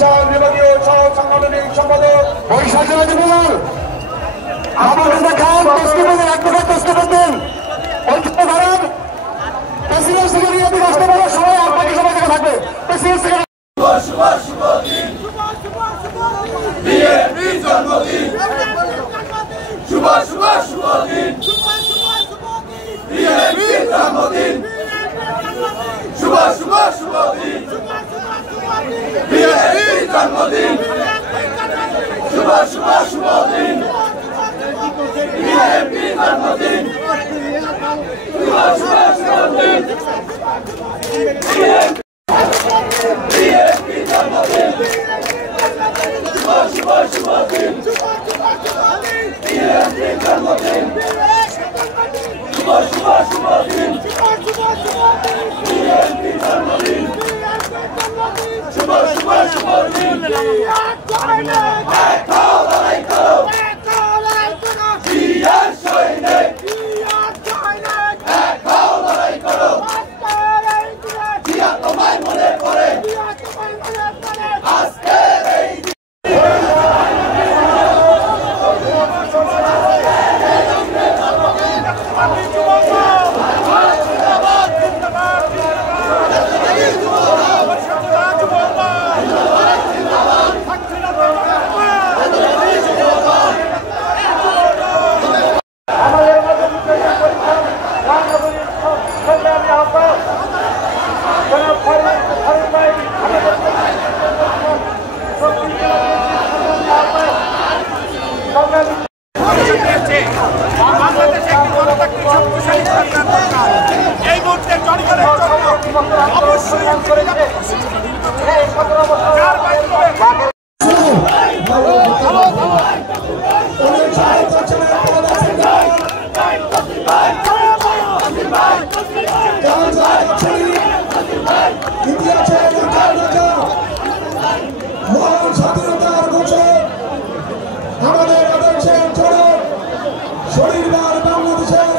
বরিশাল বিভাগীয় সহ সাংগঠনিক সম্পাদক বরিশাল জেলা যুবদল আমাদের দেখান কষ্টপদের এক প্রকার কষ্ট করতেন ঐক্য ভারত প্রেসিডেন্ট সেক্রেটারি এদিকে আসতে পারে সবাই আপনাকে সবাই থেকে থাকবে প্রেসিডেন্ট সেক্রেটারি শুভ শুভ শুভ দিন বিএনপির জন্মদিন শুভ শুভ শুভ দিন বিএনপির জন্মদিন শুভ শুভ শুভ দিন বিএনপির জন্মদিন শুভ শুভ শুভ দিন বিএনপির জন্মদিন শুভ শুভ শুভ দিন বিএনপির জন্মদিন শুভ শুভ শুভ দিন বিএনপির জন্মদিন শুভ শুভ শুভ দিন এক হও লড়াই করো জিয়ার সৈনিক এক হও লড়াই করো জিয়া তোমায় মনে পড়ে আজকের এই এই মুহূর্তে জনগণের জন্য অবশ্যই মহান স্বাধীনতার ঘোষক আমাদের আদর্শের জনক শরীরবার বাংলাদেশের